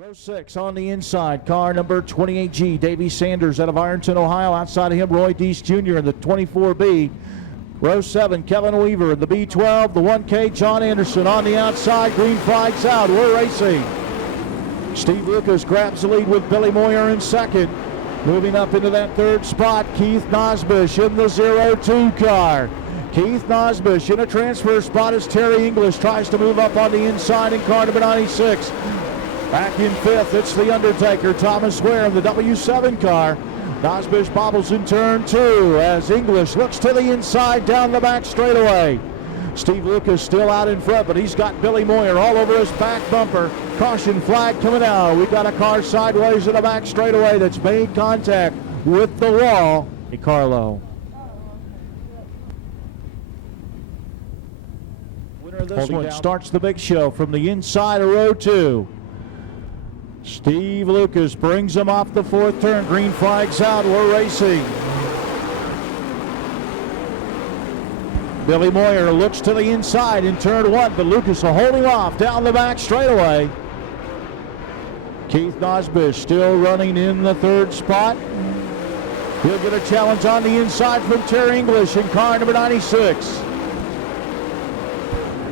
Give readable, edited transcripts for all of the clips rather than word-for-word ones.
Row 6 on the inside, car number 28G, Davey Sanders out of Ironton, Ohio. Outside of him, Roy Deese Jr. in the 24B. Row 7, Kevin Weaver in the B12. The 1K, John Anderson on the outside. Green flag's out. We're racing. Steve Lucas grabs the lead with Billy Moyer in second. Moving up into that third spot, Keith Nosbush in the 02 car. Keith Nosbush in a transfer spot as Terry English tries to move up on the inside in car number 96. Back in fifth, it's the Undertaker, Thomas Ware in the W7 car. Nosbush bobbles in turn 2 as English looks to the inside down the back straightaway. Steve Lucas still out in front, but he's got Billy Moyer all over his back bumper. Caution flag coming out. We've got a car sideways in the back straightaway that's made contact with the wall. Hey, Carlo. Winner of this one starts the big show from the inside of row 2. Steve Lucas brings him off the fourth turn. Green flag's out. We're racing. Billy Moyer looks to the inside in turn 1, but Lucas will hold him off down the back straightaway. Keith Nosbush still running in the third spot. He'll get a challenge on the inside from Terry English in car number 96.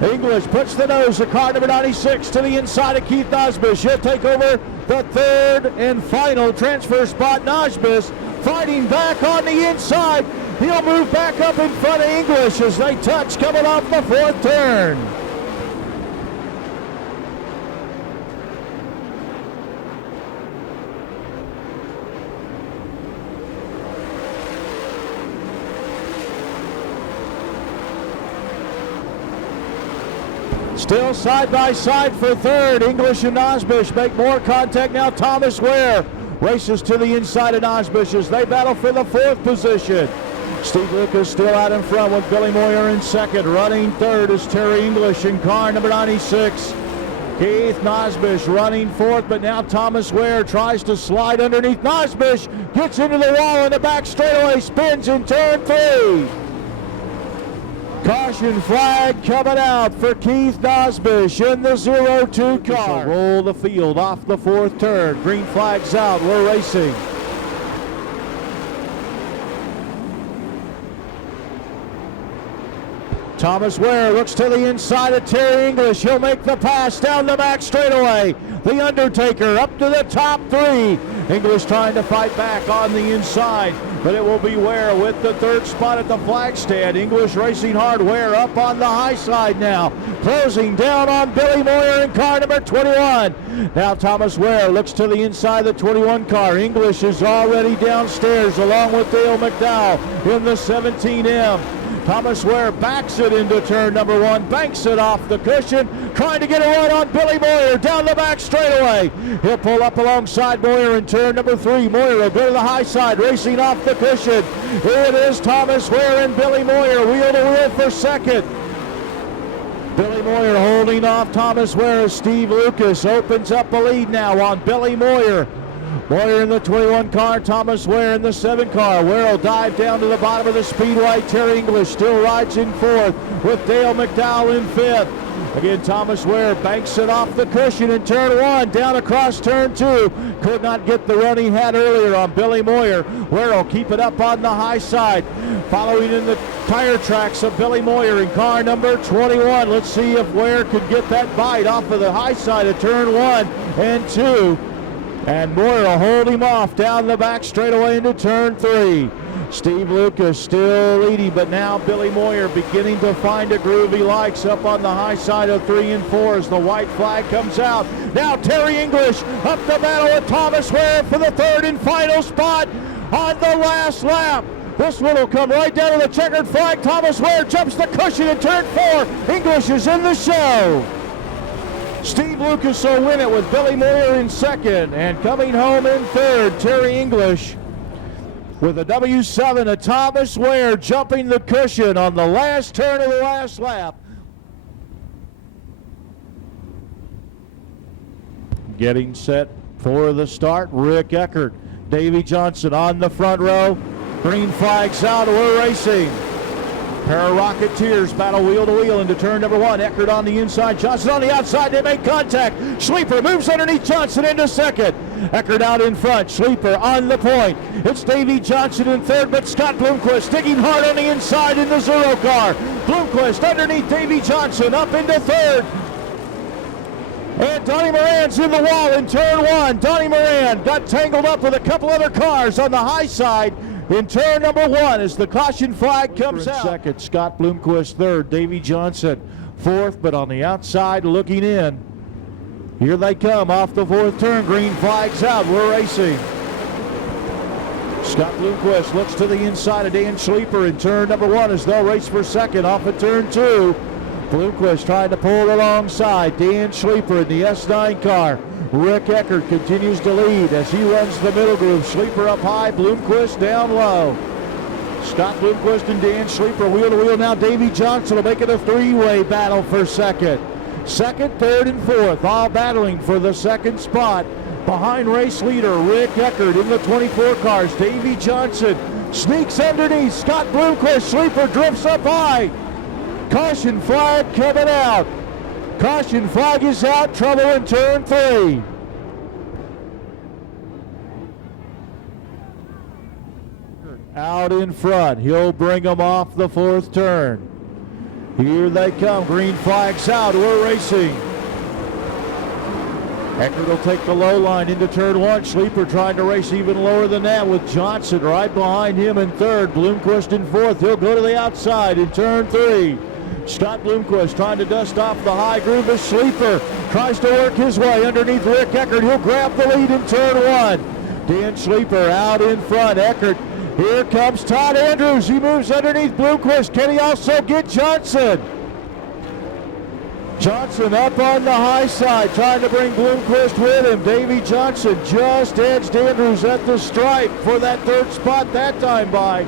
English puts the nose of car number 96 to the inside of Keith Nosbush. He'll take over the third and final transfer spot. Nosbush fighting back on the inside. He'll move back up in front of English as they touch coming off the fourth turn. Still side by side for third. English and Nosbush make more contact now. Thomas Ware races to the inside of Nosbush as they battle for the fourth position. Steve Lucas still out in front with Billy Moyer in second. Running third is Terry English in car number 96. Keith Nosbush running fourth, but now Thomas Ware tries to slide underneath. Nosbush gets into the wall in the back straightaway, spins in turn 3. Caution flag coming out for Keith Nosbush in the 02 car. Roll the field off the fourth turn. Green flag's out. We're racing. Thomas Ware looks to the inside of Terry English. He'll make the pass down the back straightaway. The Undertaker up to the top 3. English trying to fight back on the inside, but it will be Ware with the third spot at the flag stand. English racing hard. Ware up on the high side now. Closing down on Billy Moyer in car number 21. Now Thomas Ware looks to the inside of the 21 car. English is already downstairs along with Dale McDowell in the 17M. Thomas Ware backs it into turn number 1, banks it off the cushion, trying to get a run on Billy Moyer down the back straightaway. He'll pull up alongside Moyer in turn number 3. Moyer will go to the high side, racing off the cushion. Here it is, Thomas Ware and Billy Moyer, wheel to wheel for second. Billy Moyer holding off Thomas Ware as Steve Lucas opens up a lead now on Billy Moyer. Moyer in the 21 car, Thomas Ware in the 7 car. Ware will dive down to the bottom of the speedway. Terry English still rides in fourth with Dale McDowell in fifth. Again, Thomas Ware banks it off the cushion in turn 1, down across turn 2. Could not get the run he had earlier on Billy Moyer. Ware will keep it up on the high side. Following in the tire tracks of Billy Moyer in car number 21. Let's see if Ware could get that bite off of the high side of turn 1 and 2. And Moyer will hold him off down the back straightaway into turn 3. Steve Lucas still leading, but now Billy Moyer beginning to find a groove he likes up on the high side of 3 and 4 as the white flag comes out. Now Terry English up the battle with Thomas Ware for the third and final spot on the last lap. This one will come right down to the checkered flag. Thomas Ware jumps the cushion in turn 4. English is in the show. Steve Lucas will win it with Billy Moyer in second, and coming home in third, Terry English with a W7 of Thomas Ware jumping the cushion on the last turn of the last lap. Getting set for the start, Rick Eckert, Davey Johnson on the front row. Green flag's out, we're racing. Pair of Rocketeers battle wheel to wheel into turn number one. Eckert on the inside, Johnson on the outside. They make contact. Sleeper moves underneath Johnson into second. Eckert out in front. Sleeper on the point. It's Davey Johnson in third, but Scott Bloomquist digging hard on the inside in the zero car. Bloomquist underneath Davey Johnson up into third. And Donnie Moran's in the wall in turn one. Donnie Moran got tangled up with a couple other cars on the high side in turn number one as the caution flag comes out. Second, Scott Bloomquist third, Davey Johnson fourth, but on the outside looking in. Here they come off the fourth turn. Green flag's out. We're racing. Scott Bloomquist looks to the inside of Dan Sleeper in turn number one as they'll race for second off of turn two. Bloomquist trying to pull alongside Dan Sleeper in the S9 car. Rick Eckert continues to lead as he runs the middle groove. Sleeper up high, Bloomquist down low. Scott Bloomquist and Dan Sleeper wheel to wheel now. Davey Johnson will make it a three-way battle for second. Second, third, and fourth all battling for the second spot. Behind race leader Rick Eckert in the 24 cars. Davey Johnson sneaks underneath. Scott Bloomquist. Sleeper drifts up high. Caution flag coming out. Caution flag is out. Trouble in turn three. Out in front. He'll bring them off the fourth turn. Here they come. Green flag's out. We're racing. Eckert will take the low line into turn one. Sleeper trying to race even lower than that with Johnson right behind him in third. Bloomquist in fourth. He'll go to the outside in turn three. Scott Bloomquist trying to dust off the high groove as Sleeper tries to work his way underneath Rick Eckert. He'll grab the lead in turn one. Dan Sleeper out in front. Eckert. Here comes Todd Andrews. He moves underneath Bloomquist. Can he also get Johnson? Johnson up on the high side trying to bring Bloomquist with him. Davey Johnson just edged Andrews at the stripe for that third spot that time by.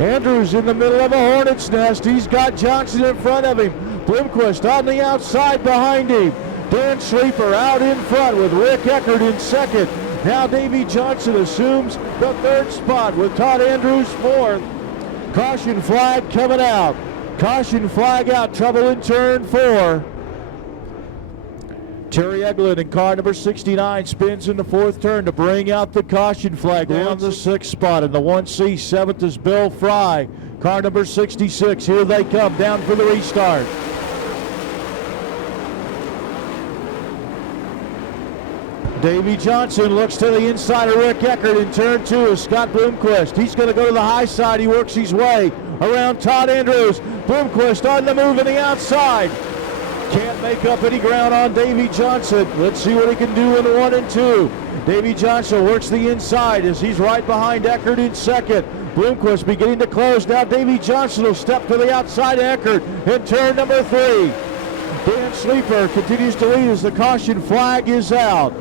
Andrews in the middle of a hornet's nest. He's got Johnson in front of him. Bloomquist on the outside behind him. Dan Sleeper out in front with Rick Eckert in second. Now Davey Johnson assumes the third spot with Todd Andrews fourth. Caution flag coming out. Caution flag out. Trouble in turn four. Terry Eglin in car number 69 spins in the fourth turn to bring out the caution flag. Down the sixth spot in the 1C. Seventh is Bill Fry. Car number 66. Here they come down for the restart. Davey Johnson looks to the inside of Rick Eckert in turn two is Scott Bloomquist. He's going to go to the high side. He works his way around Todd Andrews. Bloomquist on the move on the outside. Can't make up any ground on Davey Johnson. Let's see what he can do in one and two. Davey Johnson works the inside as he's right behind Eckert in second. Bloomquist beginning to close. Now Davey Johnson will step to the outside of Eckert in turn number three. Dan Sleeper continues to lead as the caution flag is out.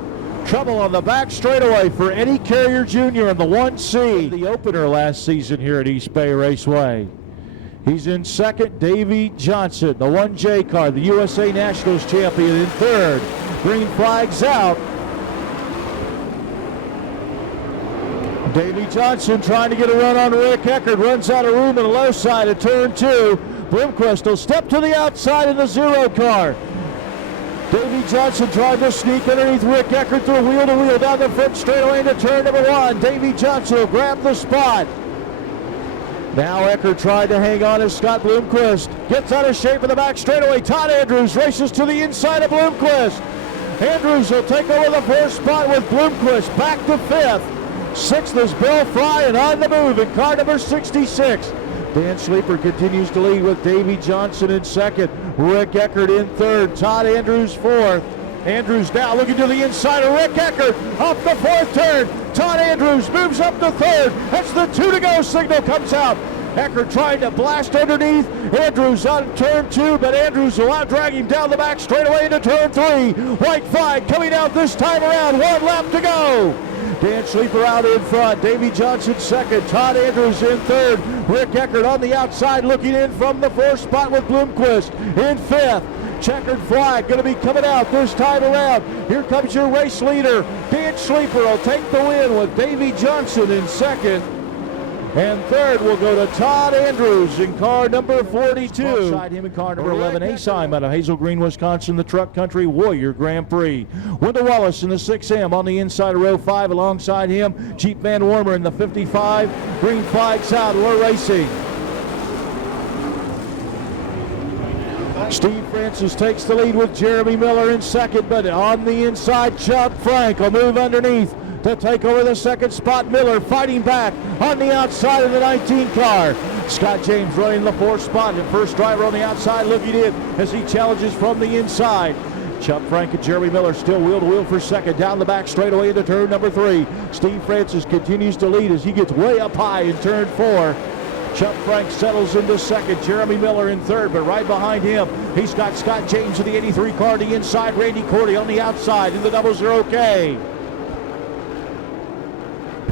Trouble on the back straightaway for Eddie Carrier Jr. in the 1C. The opener last season here at East Bay Raceway. He's in second, Davey Johnson, the 1J car, the USA Nationals champion in third. Green flag's out. Davey Johnson trying to get a run on Rick Eckert, runs out of room in the low side of turn two. Bloomquist will step to the outside in the zero car. Davey Johnson trying to sneak underneath Rick Eckert through wheel to wheel down the front straightaway into turn number one. Davey Johnson will grab the spot. Now Eckert tried to hang on as Scott Bloomquist gets out of shape in the back straightaway. Todd Andrews races to the inside of Bloomquist. Andrews will take over the fourth spot with Bloomquist back to fifth. Sixth is Bill Fry and on the move in car number 66. Dan Sleeper continues to lead with Davey Johnson in second. Rick Eckert in third. Todd Andrews fourth. Andrews now looking to the inside of Rick Eckert off the fourth turn. Todd Andrews moves up to third. That's the 2 to go signal comes out. Eckert trying to blast underneath. Andrews on turn two, but Andrews will out drag him down the back straightaway into turn three. White flag coming out this time around. 1 lap to go. Dan Sleeper out in front. Davey Johnson second. Todd Andrews in third. Rick Eckert on the outside looking in from the fourth spot with Bloomquist in fifth. Checkered flag going to be coming out this time around. Here comes your race leader. Dan Sleeper will take the win with Davey Johnson in second. And third will go to Todd Andrews in car number 42. Alongside him in car number 11, Asim out of Hazel Green, Wisconsin, the Truck Country Warrior Grand Prix. Wendell Wallace in the 6M on the inside of row 5. Alongside him, Jeep Van Wormer in the 55. Green flags out. We're racing. Steve Francis takes the lead with Jeremy Miller in second, but on the inside, Chuck Frank will move underneath to take over the second spot. Miller fighting back on the outside of the 19 car. Scott James running the 4th spot, and first driver on the outside looking in as he challenges from the inside. Chuck Frank and Jeremy Miller still wheel to wheel for second. Down the back straightaway into turn number 3. Steve Francis continues to lead as he gets way up high in turn 4. Chuck Frank settles into second. Jeremy Miller in third, but right behind him, he's got Scott James in the 83 car on the inside. Randy Cordy on the outside in the 00K.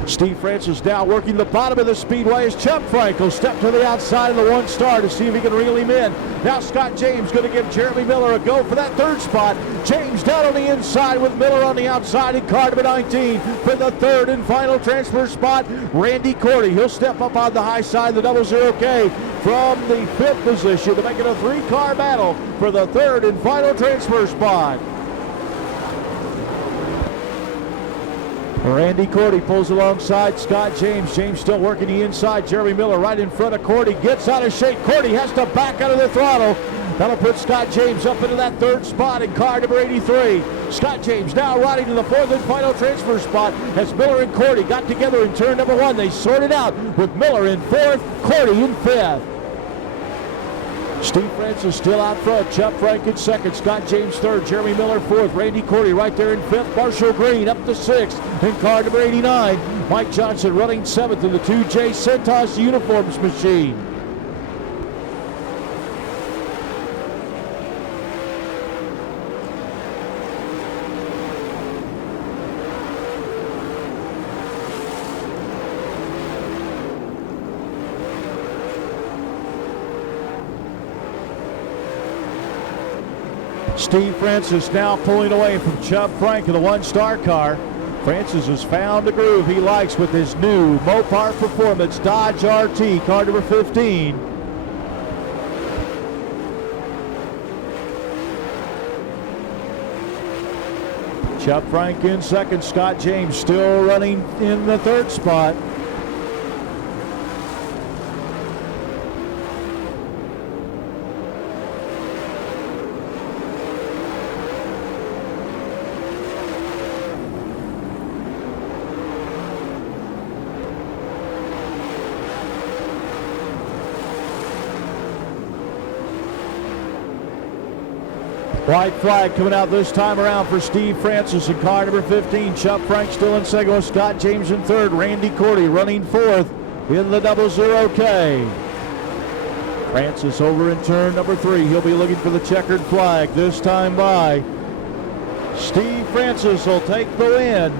Steve Francis now working the bottom of the speedway as Chuck Frank will step to the outside of the 1 star to see if he can reel him in. Now Scott James going to give Jeremy Miller a go for that 3rd spot. James down on the inside with Miller on the outside in car number 19 for the 3rd and final transfer spot. Randy Cordy, he'll step up on the high side of the 00K from the 5th position to make it a 3-car battle for the 3rd and final transfer spot. Randy Cordy pulls alongside Scott James. James still working the inside. Jeremy Miller right in front of Cordy. Gets out of shape. Cordy has to back out of the throttle. That'll put Scott James up into that 3rd spot in car number 83. Scott James now riding to the 4th and final transfer spot as Miller and Cordy got together in turn number 1. They sorted out with Miller in 4th, Cordy in 5th. Steve Francis still out front. Chuck Frank in 2nd. Scott James 3rd. Jeremy Miller 4th. Randy Cordy right there in 5th. Marshall Green up to 6th in car number 89. Mike Johnson running 7th in the 2J Centos Uniforms machine. Steve Francis now pulling away from Chuck Frank in the 1-star car. Francis has found a groove he likes with his new Mopar Performance Dodge RT, car number 15. Chuck Frank in 2nd. Scott James still running in the 3rd spot. White flag coming out this time around for Steve Francis in car number 15. Chuck Frank still in 2nd. Scott James in 3rd. Randy Cordy running 4th in the 00K. Francis over in turn number 3. He'll be looking for the checkered flag this time by. Steve Francis will take the win.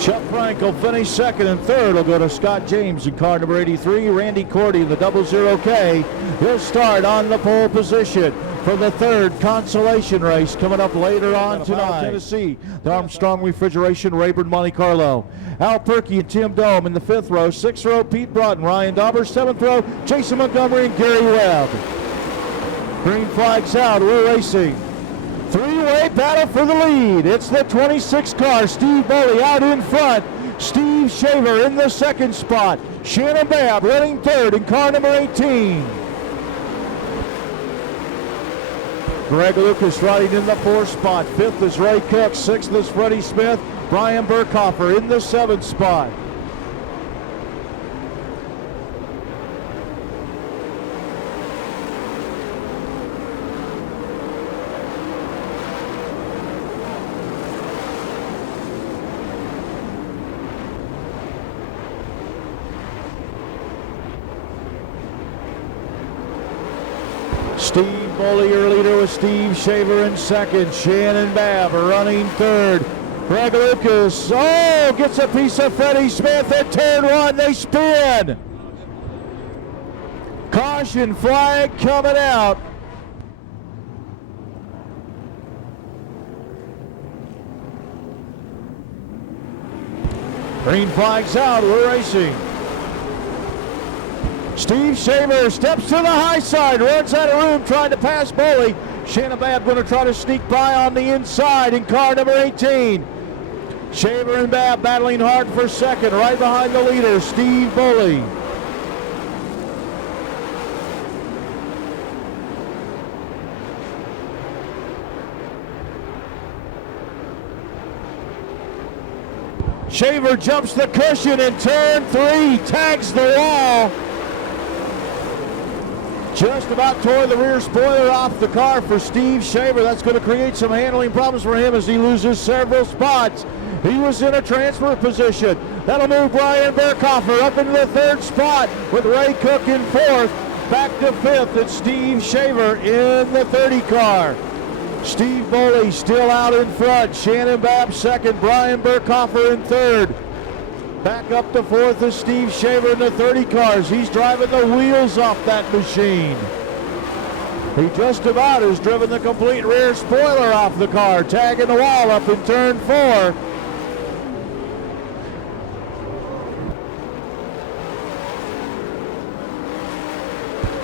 Chuck Frank will finish 2nd, and 3rd will go to Scott James in car number 83. Randy Cordy in the 00K. He'll start on the pole position for the 3rd consolation race coming up later on tonight. Tennessee, the Armstrong Refrigeration, Rayburn, Monte Carlo. Al Perkey and Tim Dome in the 5th row. 6th row, Pete Broughton, Ryan Dauber. 7th row, Jason Montgomery and Gary Webb. Green flags out. We're racing. 3-way battle for the lead. It's the 26 car. Steve Boley out in front. Steve Shaver in the 2nd spot. Shannon Babb running 3rd in car number 18. Greg Lucas riding in the 4th spot. 5th is Ray Cook. 6th is Freddie Smith. Brian Burkhofer in the 7th spot. Steve Boley, your leader, with Steve Shaver in 2nd. Shannon Babb running 3rd. Greg Lucas, gets a piece of Freddie Smith at turn 1. They spin. Caution flag coming out. Green flag's out. We're racing. Steve Shaver steps to the high side, runs out of room trying to pass Boley. Shannon Babb going to try to sneak by on the inside in car number 18. Shaver and Babb battling hard for second, right behind the leader, Steve Boley. Shaver jumps the cushion in turn 3, tags the wall. Just about tore the rear spoiler off the car for Steve Shaver. That's going to create some handling problems for him as he loses several spots. He was in a transfer position. That'll move Brian Burkhofer up into the 3rd spot with Ray Cook in 4th. Back to 5th, it's Steve Shaver in the 30 car. Steve Boley still out in front. Shannon Babb 2nd, Brian Burkhofer in 3rd. Back up to 4th is Steve Shaver in the 30 cars. He's driving the wheels off that machine. He just about has driven the complete rear spoiler off the car, tagging the wall up in turn 4.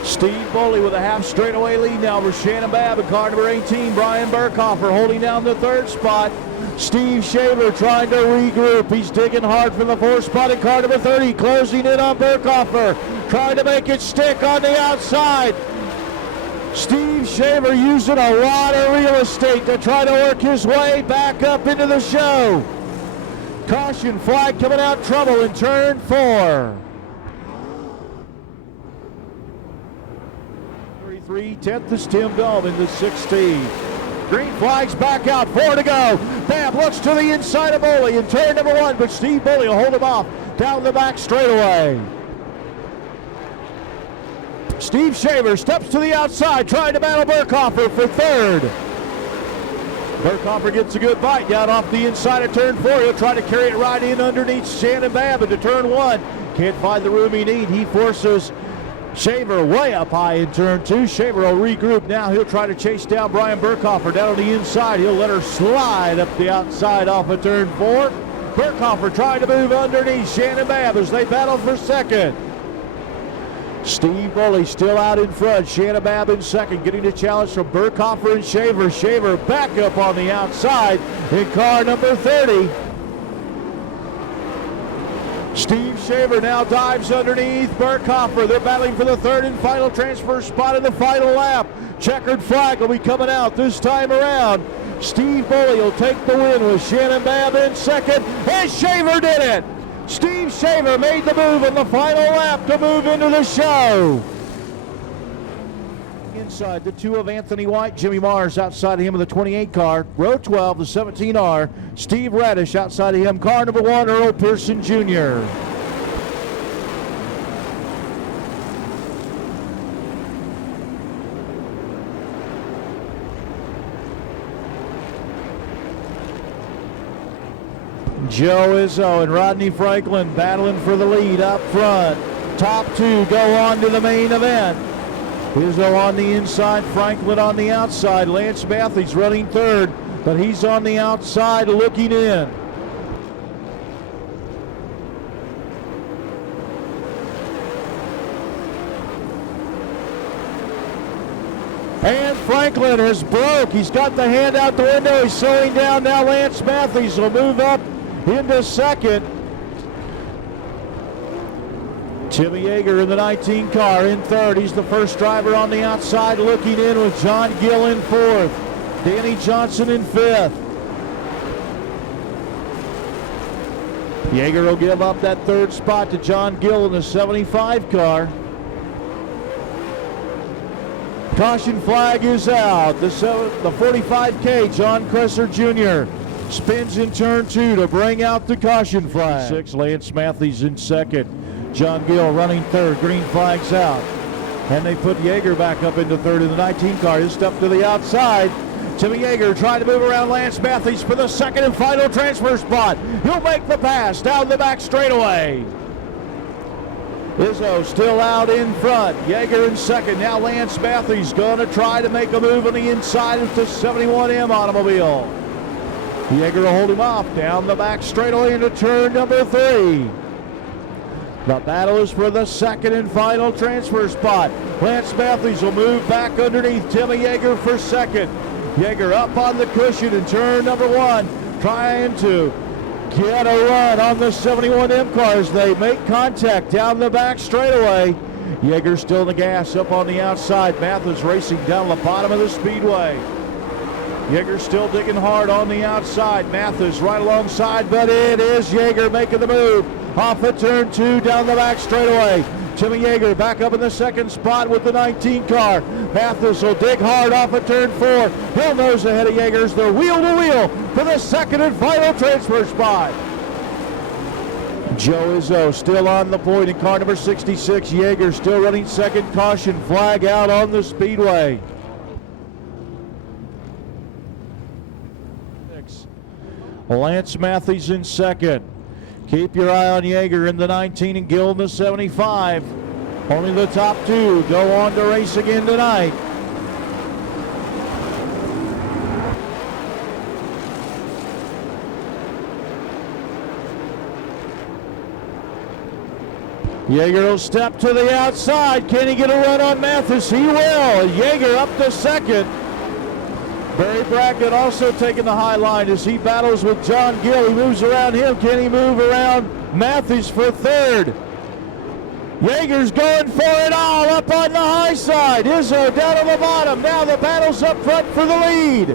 Steve Boley with a half straightaway lead now over Shannon Babb in car number 18. Brian Burkhofer holding down the 3rd spot. Steve Shaver trying to regroup. He's digging hard for the 4th spot in car number 30. Closing in on Burkhofer. Trying to make it stick on the outside. Steve Shaver using a lot of real estate to try to work his way back up into the show. Caution flag coming out trouble in turn 4. 10th is Tim Dome in the 16. Green flags back out, 4 to go. Babb looks to the inside of Boley in turn number 1, but Steve Boley will hold him off down the back straightaway. Steve Shaver steps to the outside, trying to battle Burkhofer for 3rd. Burkhofer gets a good bite down off the inside of turn 4. He'll try to carry it right in underneath Shannon Babb into turn 1. Can't find the room he needs. He forces Shaver way up high in turn 2. Shaver will regroup now. He'll try to chase down Brian Burkhofer down on the inside. He'll let her slide up the outside off of turn 4. Burkhofer trying to move underneath Shannon Babb as they battle for 2nd. Steve Boley still out in front. Shannon Babb in 2nd, getting a challenge from Burkhofer and Shaver. Shaver back up on the outside in car number 30. Steve Shaver now dives underneath Burkhofer. They're battling for the 3rd and final transfer spot in the final lap. Checkered flag will be coming out this time around. Steve Boley will take the win with Shannon Babb in 2nd, and Shaver did it. Steve Shaver made the move in the final lap to move into the show. Inside, the 2 of Anthony White, Jimmy Mars outside of him in the 28 car. Row 12, the 17R, Steve Radish outside of him. Car number 1, Earl Pearson Jr. Joe Izzo and Rodney Franklin battling for the lead up front. Top 2 go on to the main event. Izzo on the inside, Franklin on the outside. Lance Matthews running 3rd, but he's on the outside looking in. And Franklin has broke. He's got the hand out the window. He's slowing down now. Lance Matthews will move up into 2nd. Timmy Yeager in the 19 car in 3rd. He's the first driver on the outside looking in with John Gill in 4th. Danny Johnson in 5th. Yeager will give up that 3rd spot to John Gill in the 75 car. Caution flag is out. The 45K, John Cresser Jr. spins in turn 2 to bring out the caution flag. 6, Lance Matthews in 2nd. John Gill running 3rd. Green flag's out. And they put Yeager back up into 3rd in the 19 car. He'll step to the outside. Timmy Yeager trying to move around Lance Matthews for the 2nd and final transfer spot. He'll make the pass down the back straightaway. Izzo still out in front. Yeager in 2nd. Now Lance Matthews going to try to make a move on the inside of the 71M automobile. Yeager will hold him off down the back straightaway into turn number 3. The battle is for the second and final transfer spot. Lance Matthews will move back underneath Timmy Yeager for second. Yeager up on the cushion in turn number one, trying to get a run on the 71M cars. They make contact down the back straightaway. Yeager still in the gas up on the outside. Matthews racing down the bottom of the speedway. Yeager still digging hard on the outside. Matthews right alongside, but it is Yeager making the move off of turn two down the back straightaway. Timmy Yeager back up in the second spot with the 19 car. Matthews will dig hard off of turn four. He'll nose ahead of Yeager's. They're wheel to wheel for the second and final transfer spot. Joe Izzo still on the point in car number 66. Yeager still running second. Caution flag out on the speedway. Lance Matthews in second. Keep your eye on Yeager in the 19 and Gill in the 75. Only the top two go on to race again tonight. Yeager will step to the outside. Can he get a run on Matthews? He will. Yeager up to second. Barry Bragdon also taking the high line as he battles with John Gill. He moves around him. Can he move around Matthews for third? Yeager's going for it all up on the high side. Izzo down on the bottom. Now the battle's up front for the lead.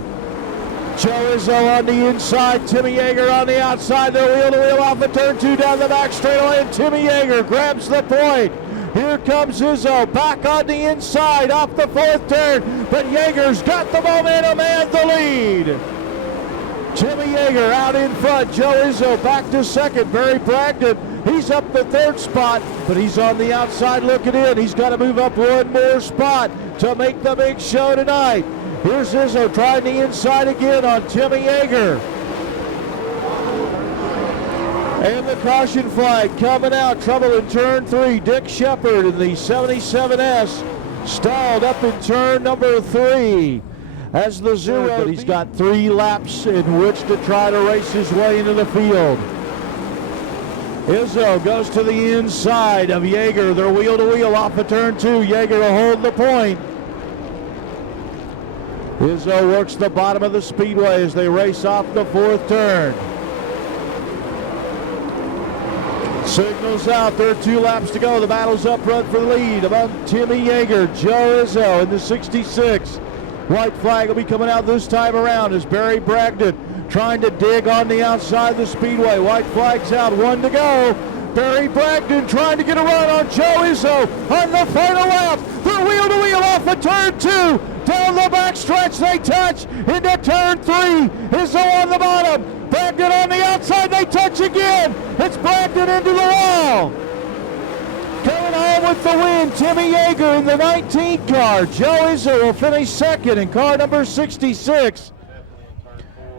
Joe Izzo on the inside. Timmy Yeager on the outside. They're wheel to wheel off of turn two down the back straightaway, and Timmy Yeager grabs the point. Here comes Izzo back on the inside off the fourth turn, but Yeager's got the momentum and the lead. Timmy Yeager out in front. Joe Izzo back to second. Barry Bragdon, he's up the third spot, but he's on the outside looking in. He's got to move up one more spot to make the big show tonight. Here's Izzo trying the inside again on Timmy Yeager. And the caution flag coming out. Trouble in turn three. Dick Shepard in the 77S stalled up in turn number three. As the zero, but he's got 3 laps in which to try to race his way into the field. Izzo goes to the inside of Yeager. They're wheel to wheel off of turn two. Yeager will hold the point. Izzo works the bottom of the speedway as they race off the fourth turn. Signals out. There are 2 laps to go. The battle's up front for the lead among Timmy Yeager, Joe Izzo in the 66. White flag will be coming out this time around as Barry Bragdon trying to dig on the outside of the speedway. White flag's out. 1 to go. Barry Bragdon trying to get a run on Joe Izzo on the final lap. They're wheel to wheel off of turn two. Down the back stretch they touch into turn three. Izzo on the bottom. Bragdon on the outside, they touch again. It's Bragdon into the wall. Coming home with the win, Timmy Yeager in the 19 car. Joe Izzo will finish second in car number 66.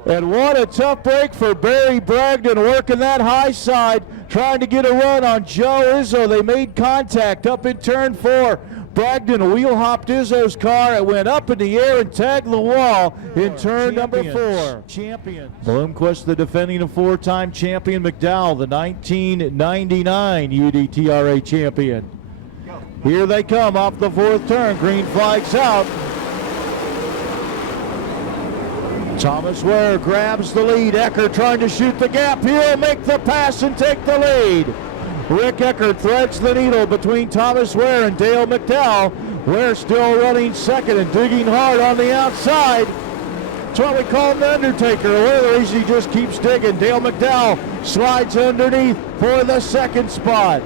And what a tough break for Barry Bragdon, working that high side, trying to get a run on Joe Izzo. They made contact up in turn four. Bragdon wheel hopped Izzo's car. It went up in the air and tagged the wall in turn number 4. Champions. Bloomquist, the defending 4-time champion. McDowell, the 1999 UDTRA champion. Here they come off the fourth turn. Green flag's out. Thomas Ware grabs the lead. Eckert trying to shoot the gap. He'll make the pass and take the lead. Rick Eckert threads the needle between Thomas Ware and Dale McDowell. Ware still running second and digging hard on the outside. That's what we call him the Undertaker. Where he just keeps digging. Dale McDowell slides underneath for the second spot.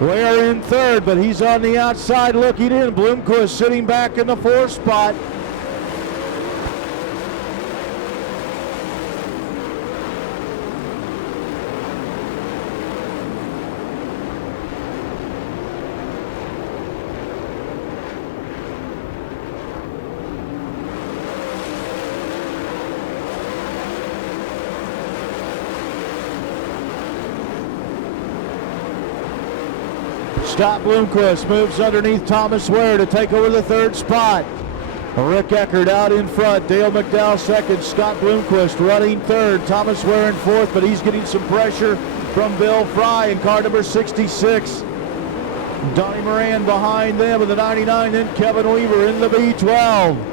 Ware in third, but he's on the outside looking in. Bloomquist sitting back in the fourth spot. Scott Bloomquist moves underneath Thomas Ware to take over the third spot. Rick Eckert out in front. Dale McDowell second. Scott Bloomquist running third. Thomas Ware in fourth, but he's getting some pressure from Bill Fry in car number 66. Donnie Moran behind them in the 99, then Kevin Weaver in the B12.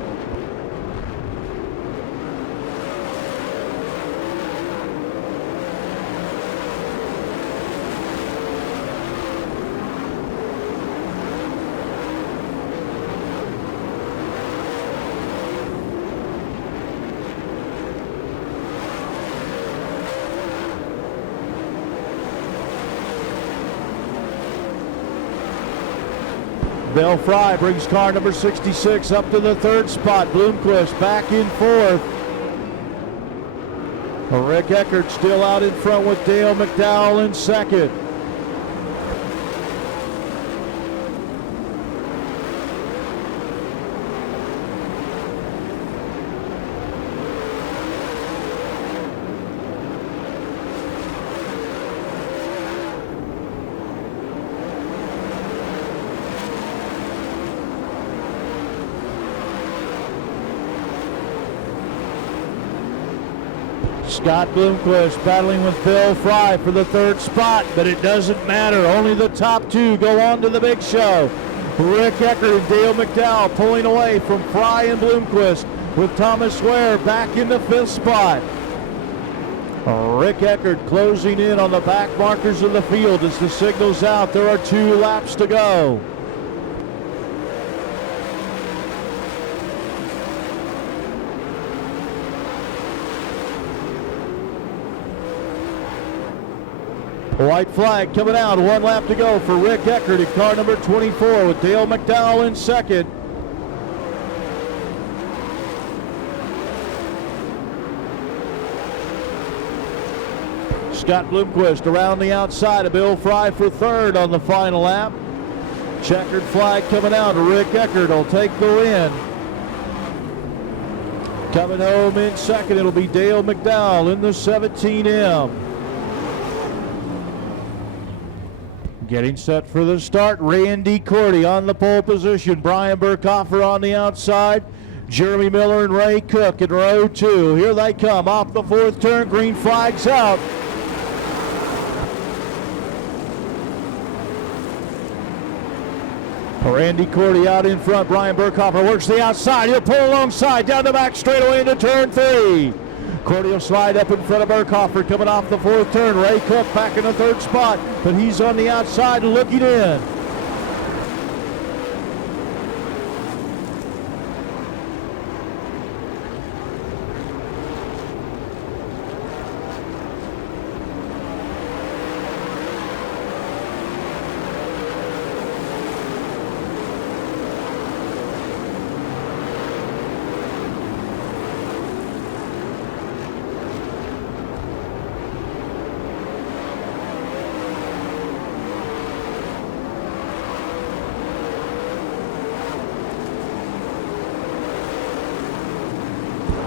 Bill Fry brings car number 66 up to the third spot. Bloomquist back in fourth. Rick Eckert still out in front with Dale McDowell in second. Scott Bloomquist battling with Bill Fry for the third spot, but it doesn't matter. Only the top two go on to the big show. Rick Eckert and Dale McDowell pulling away from Fry and Bloomquist, with Thomas Ware back in the fifth spot. Rick Eckert closing in on the back markers of the field as the signal's out. There are 2 laps to go. White flag coming out, 1 lap to go for Rick Eckert in car number 24 with Dale McDowell in second. Scott Bloomquist around the outside of Bill Fry for third on the final lap. Checkered flag coming out, Rick Eckert will take the win. Coming home in second, it'll be Dale McDowell in the 17M. Getting set for the start, Randy Cordy on the pole position. Brian Burkhofer on the outside. Jeremy Miller and Ray Cook in row 2. Here they come off the fourth turn. Green flag's out. Randy Cordy out in front. Brian Burkhofer works the outside. He'll pull alongside down the back straightaway into turn 3. Cordy will slide up in front of Burkhofer coming off the fourth turn. Ray Cook back in the third spot, but he's on the outside looking in.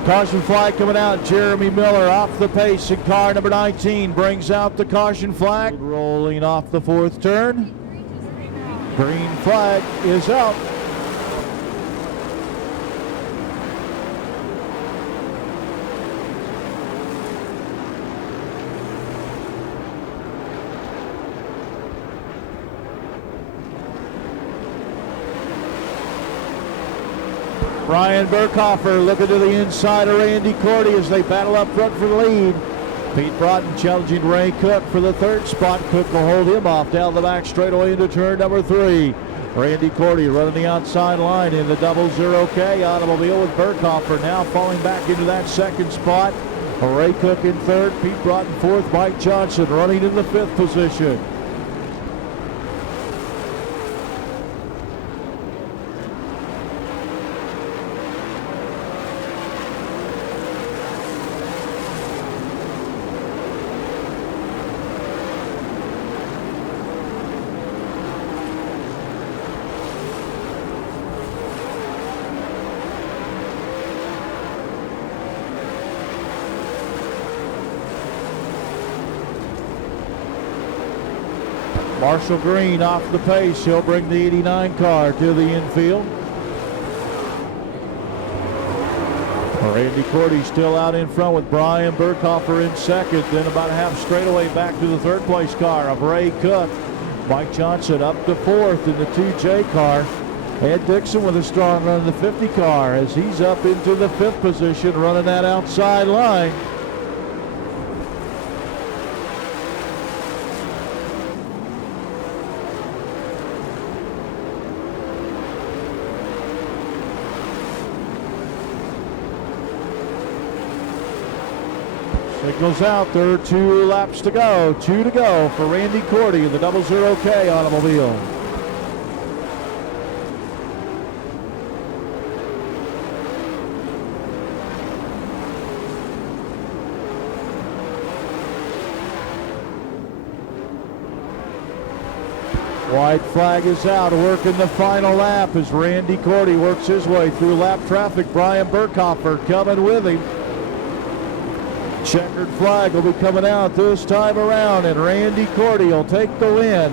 Caution flag coming out. Jeremy Miller off the pace in car number 19 brings out the caution flag. Rolling off the fourth turn. Green flag is out. Brian Burkhofer looking to the inside of Randy Cordy as they battle up front for the lead. Pete Broughton challenging Ray Cook for the third spot. Cook will hold him off down the back straightaway into turn number 3. Randy Cordy running the outside line in the 00K automobile with Burkhofer now falling back into that second spot. Ray Cook in third, Pete Broughton fourth, Mike Johnson running in the 5th position. Marshall Green off the pace. He'll bring the 89 car to the infield. Randy Cordy still out in front with Brian Burkhofer in second. Then about a half straightaway back to the third place car of Ray Cook. Mike Johnson up to fourth in the 2J car. Ed Dixon with a strong run in the 50 car as he's up into the fifth position running that outside line. Signals out. There are 2 laps to go. 2 to go for Randy Cordy in the 00K automobile. White flag is out, working the final lap as Randy Cordy works his way through lap traffic. Brian Burkhofer coming with him. Checkered flag will be coming out this time around, and Randy Cordy will take the win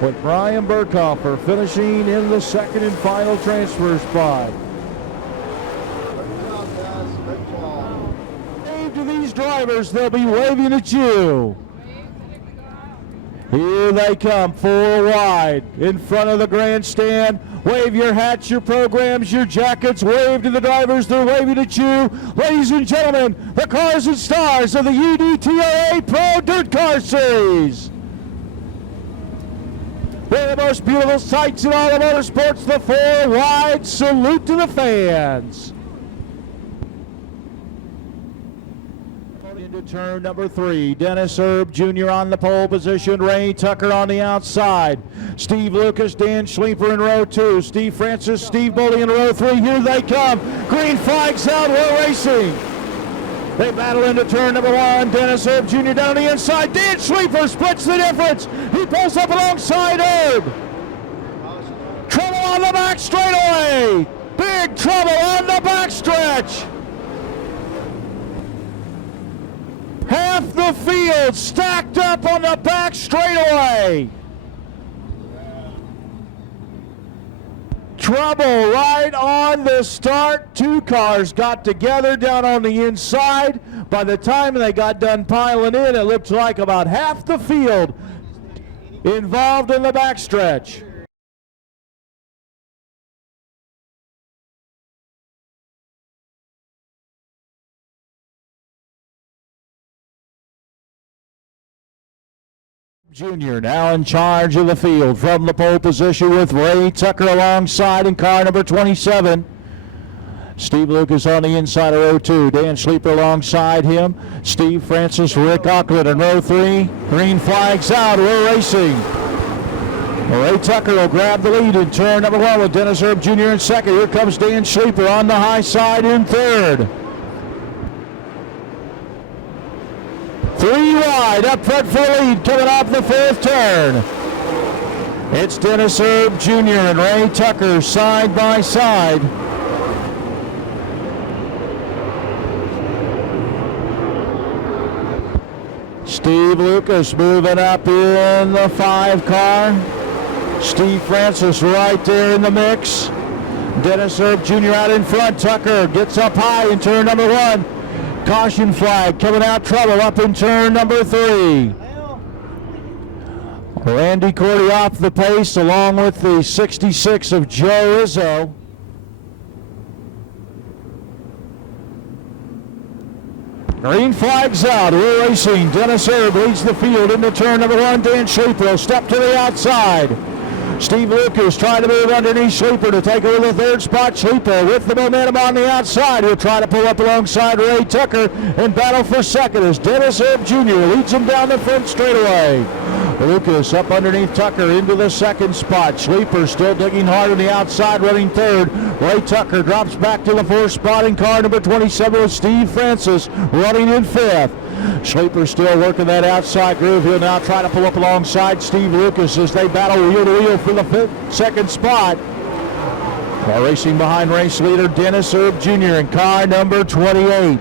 with Brian Burkhofer finishing in the second and final transfer spot. Wave to these drivers, they'll be waving at you. Here they come, 4 wide, in front of the grandstand. Wave your hats, your programs, your jackets. Wave to the drivers, they're waving at you. Ladies and gentlemen, the cars and stars of the UDTRA Pro Dirt Car Series. They're the most beautiful sights in all of motorsports, the 4 wide. Salute to the fans. Into turn number 3, Dennis Erb Jr. on the pole position, Ray Tucker on the outside, Steve Lucas, Dan Schleifer in row 2, Steve Francis, Steve Boley in row 3. Here they come. Green flags out, we're racing. They battle into turn number 1, Dennis Erb Jr. down the inside. Dan Schleifer splits the difference. He pulls up alongside Erb. Trouble on the back straightaway. Big trouble on the backstretch. Half the field stacked up on the back straightaway. Trouble right on the start. 2 cars got together down on the inside. By the time they got done piling in, it looked like about half the field involved in the backstretch. Jr. now in charge of the field from the pole position with Ray Tucker alongside in car number 27. Steve Lucas on the inside of row 2. Dan Schleifer alongside him. Steve Francis, Rick Auckland in row 3. Green flags out. We're racing. Ray Tucker will grab the lead in turn number 1 with Dennis Erb Jr. in second. Here comes Dan Schleifer on the high side in third. 3 wide, up front for the lead, coming off the 4th turn. It's Dennis Erb Jr. and Ray Tucker side by side. Steve Lucas moving up in the 5 car. Steve Francis right there in the mix. Dennis Erb Jr. out in front. Tucker gets up high in turn number 1. Caution flag coming out, trouble up in turn number 3. Randy Cordy off the pace along with the 66 of Joe Izzo. Green flags out, we're racing. Dennis Erb leads the field into turn number 1. Dan Schleifer will step to the outside. Steve Lucas trying to move underneath Schleifer to take over the 3rd spot. Schleifer with the momentum on the outside. He'll try to pull up alongside Ray Tucker and battle for second as Dennis Erb Jr. leads him down the front straightaway. Lucas up underneath Tucker into the 2nd spot. Schleifer still digging hard on the outside, running 3rd. Ray Tucker drops back to the 4th spot in car number 27 with Steve Francis running in 5th. Schleifer still working that outside groove. He'll now try to pull up alongside Steve Lucas as they battle wheel to wheel for the 2nd spot. While racing behind race leader Dennis Erb Jr. in car number 28.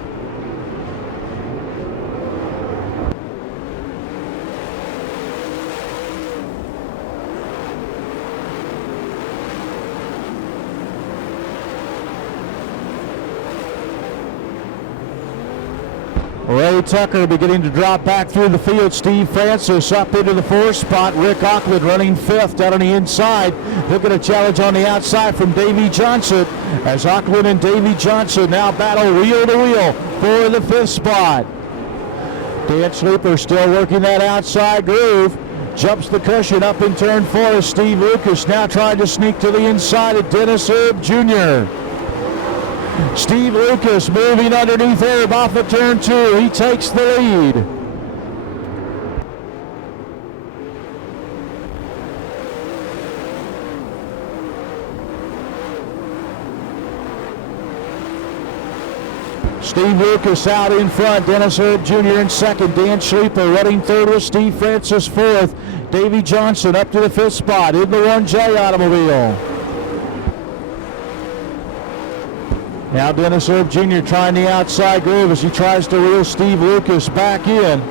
Tucker beginning to drop back through the field. Steve Francis up into the 4th spot. Rick Auckland running 5th out on the inside. Look at a challenge on the outside from Davey Johnson as Auckland and Davey Johnson now battle wheel to wheel for the 5th spot. Dan Sleeper still working that outside groove. Jumps the cushion up in turn 4 as Steve Lucas now trying to sneak to the inside of Dennis Herb Jr. Steve Lucas moving underneath Herb off of turn 2. He takes the lead. Steve Lucas out in front. Dennis Herb Jr. in second. Dan Sleeper running third with Steve Francis 4th. Davey Johnson up to the 5th spot in the 1J automobile. Now Dennis Herb Jr. trying the outside groove as he tries to reel Steve Lucas back in.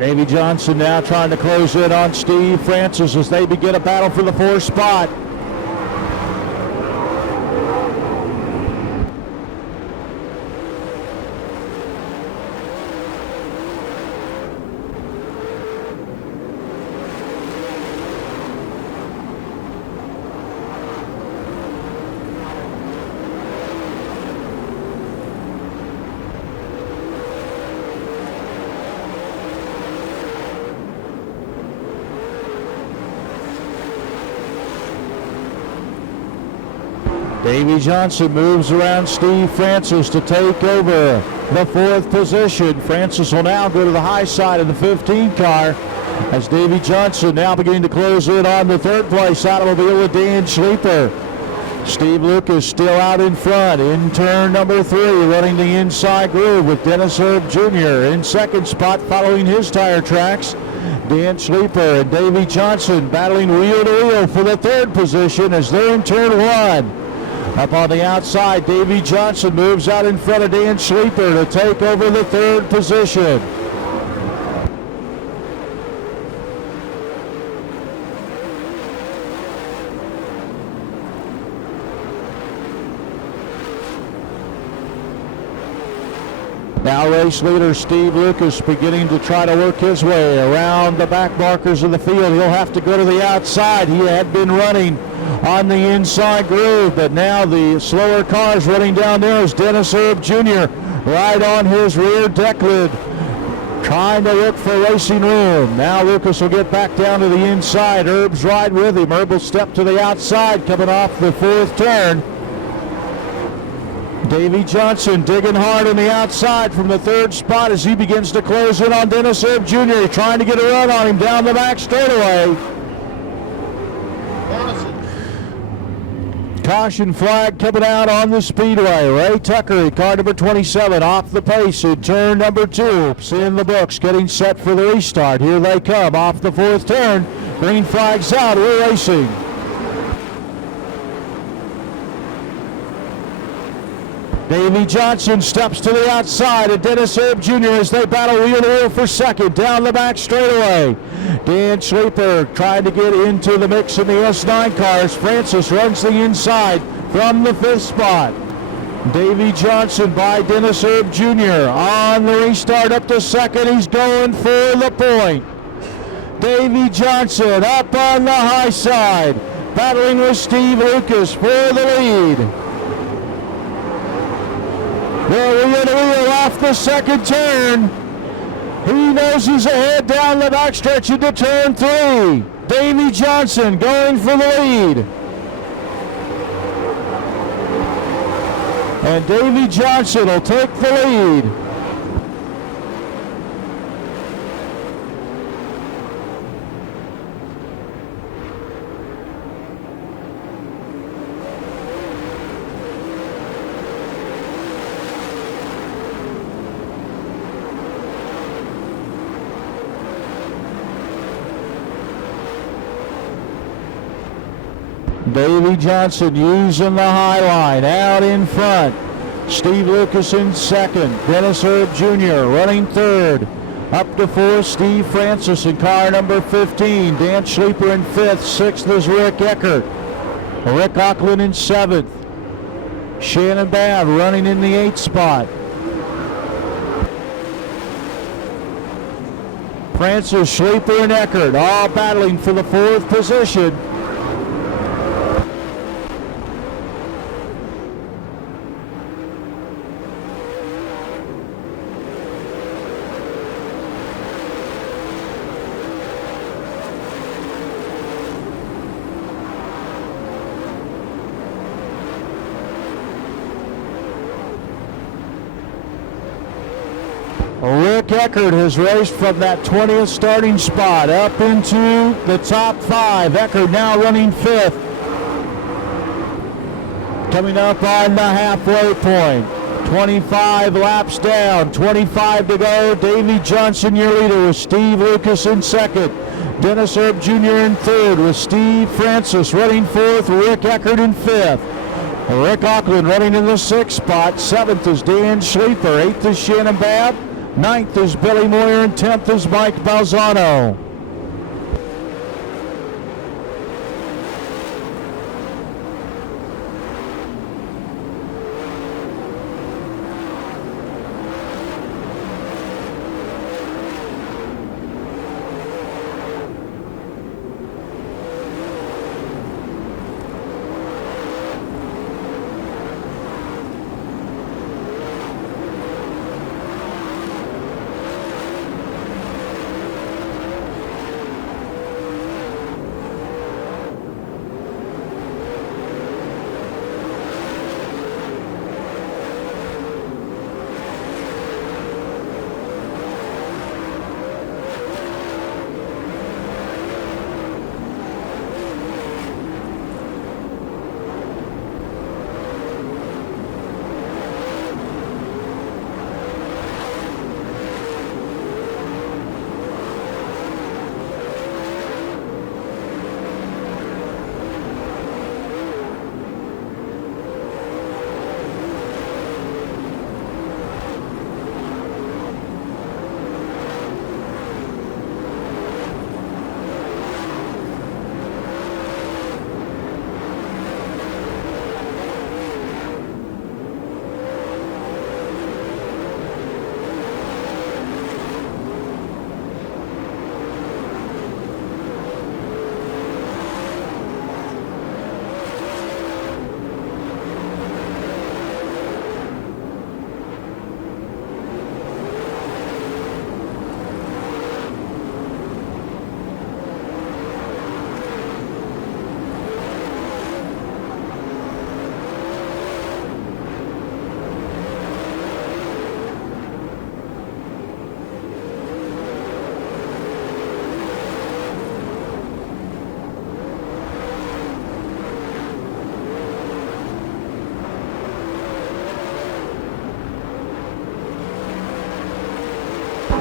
Davey Johnson now trying to close in on Steve Francis as they begin a battle for the 4th spot. Davey Johnson moves around Steve Francis to take over the 4th position. Francis will now go to the high side of the 15 car as Davey Johnson now beginning to close in on the 3rd place automobile with Dan Sleeper. Steve Lucas still out in front in turn number 3, running the inside groove with Dennis Herb Jr. in 2nd spot following his tire tracks. Dan Sleeper and Davey Johnson battling wheel to wheel for the 3rd position as they're in turn 1. Up on the outside, Davey Johnson moves out in front of Dan Sleeper to take over the 3rd position. Now race leader Steve Lucas beginning to try to work his way around the back markers of the field. He'll have to go to the outside. He had been running on the inside groove, but now the slower cars running down there is Dennis Herb Jr. right on his rear deck lid, trying to look for racing room. Now Lucas will get back down to the inside. Herb's right with him. Herb will step to the outside coming off the 4th turn. Davey Johnson digging hard on the outside from the 3rd spot as he begins to close in on Dennis Herb Jr. trying to get a run on him down the back straightaway. Caution flag coming out on the speedway. Ray Tucker, car number 27, off the pace in turn number 2. In the books, getting set for the restart. Here they come off the 4th turn. Green flag's out. We're racing. Davey Johnson steps to the outside of Dennis Herb Jr. as they battle wheel to wheel for 2nd down the back straightaway. Dan Sleeper trying to get into the mix in the S9 cars. Francis runs the inside from the 5th spot. Davey Johnson by Dennis Herb Jr. on the restart up to 2nd. He's going for the point. Davey Johnson up on the high side, battling with Steve Lucas for the lead. Well, wheel to wheel off the 2nd turn. He knows he's ahead down the backstretch into turn 3. Davey Johnson going for the lead. And Davey Johnson will take the lead. Davey Johnson using the high line out in front. Steve Lucas in second. Dennis Herb Jr. running third. Up to fourth, Steve Francis in car number 15. Dan Schleeper in fifth. Sixth is Rick Eckert. Rick Auckland in seventh. Shannon Babb running in the eighth spot. Francis, Schleeper, and Eckert all battling for the fourth position. Rick Eckert has raced from that 20th starting spot up into the top five. Eckert now running fifth. Coming up on the halfway point. 25 laps down, 25 to go. Davey Johnson, your leader, with Steve Lucas in second. Dennis Herb Jr. in third, with Steve Francis running fourth. Rick Eckert in fifth. Rick Auckland running in the sixth spot. Seventh is Dan Schleeper. Eighth is Shannon Babb. Ninth is Billy Moyer, and 10th is Mike Balzano.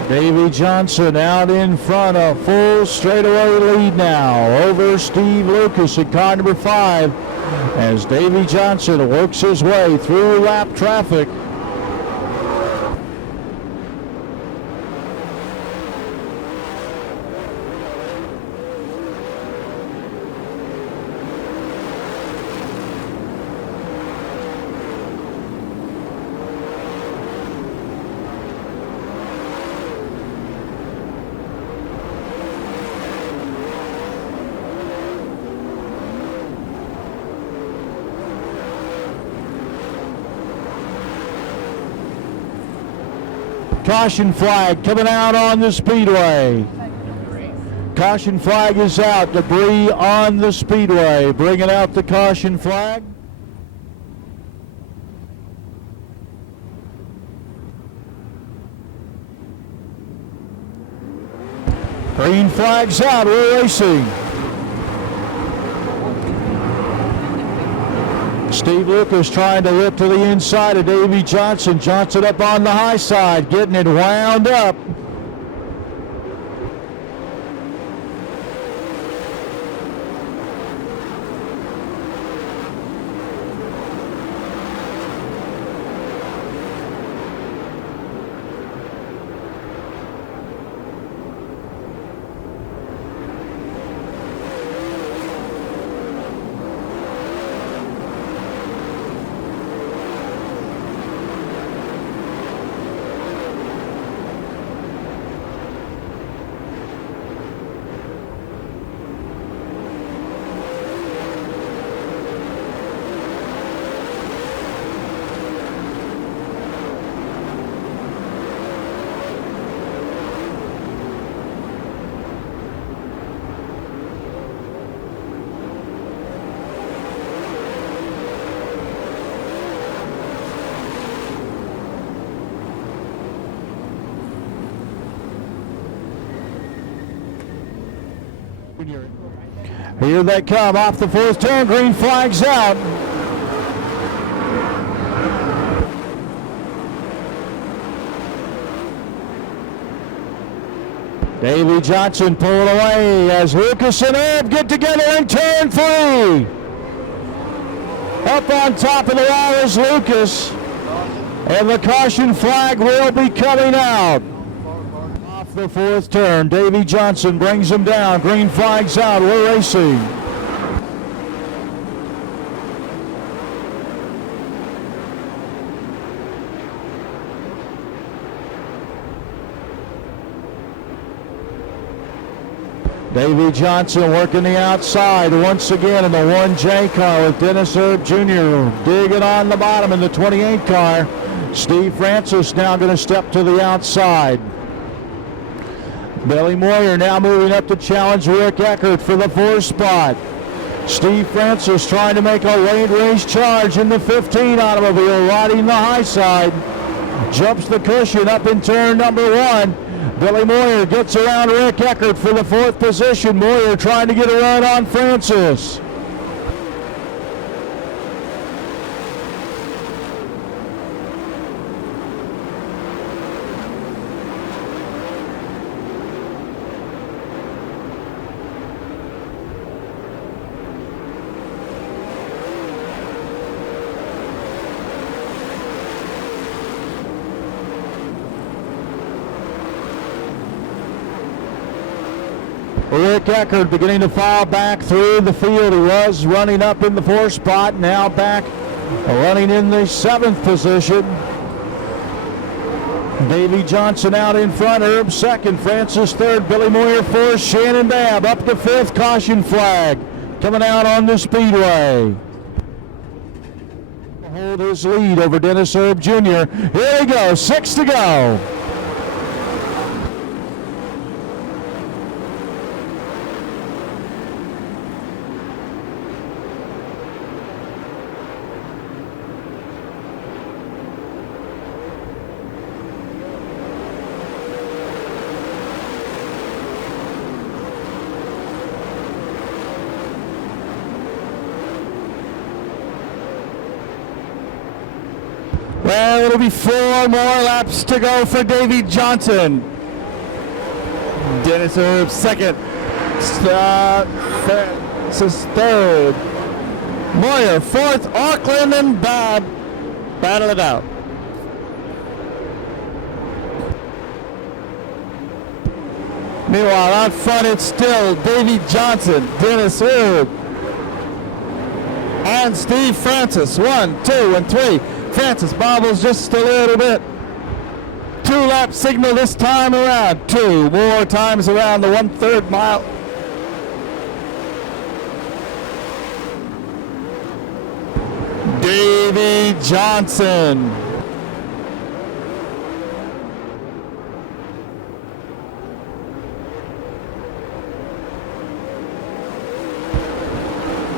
Davey Johnson out in front, a full straightaway lead now over Steve Lucas in car number 5 as Davey Johnson works his way through lap traffic. Caution flag coming out on the speedway. Caution flag is out. Debris on the speedway. Bringing out the caution flag. Green flag's out. We're racing. Steve Lucas trying to whip to the inside of Davey Johnson. Johnson up on the high side, getting it wound up. Here they come off the fourth turn. Green flags out. Davey Johnson pulling away as Lucas and Herb get together in turn 3. Up on top of the wall is Lucas. And the caution flag will be coming out. Off the fourth turn, Davey Johnson brings him down. Green flag's out. We're racing. Davey Johnson working the outside once again in the 1J car with Dennis Herb Jr. digging on the bottom in the 28 car. Steve Francis now going to step to the outside. Billy Moyer now moving up to challenge Rick Eckert for the 4th spot. Steve Francis trying to make a late race charge in the 15 automobile, riding the high side. Jumps the cushion up in turn number 1. Billy Moyer gets around Rick Eckert for the 4th position. Moyer trying to get a run on Francis. Rick Eckert beginning to file back through the field. He was running up in the 4th spot, now back running in the 7th position. Davey Johnson out in front, Herb 2nd, Francis 3rd, Billy Moyer 4th, Shannon Babb up to 5th, caution flag coming out on the speedway. Hold his lead over Dennis Herb Jr. Here we go, 6 to go. Well, it'll be 4 more laps to go for Davey Johnson. Dennis Herb 2nd. Francis 3rd. Moyer 4th. Auckland and Babb battle it out. Meanwhile, out front it's still Davey Johnson, Dennis Herb, and Steve Francis. 1, 2, and 3. Francis bobbles just a little bit. 2-lap signal this time around. 2 more times around the 1/3 mile. Davey Johnson.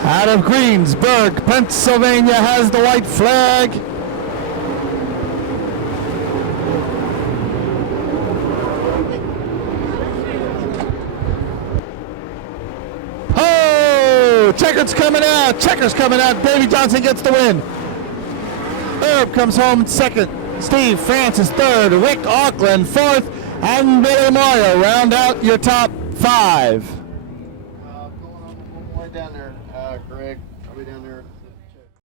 Out of Greensburg, Pennsylvania has the white flag. Checker's coming out. Davey Johnson gets the win. Herb comes home 2nd. Steve Francis 3rd. Rick Auckland 4th. And Billy Moyer round out your top 5.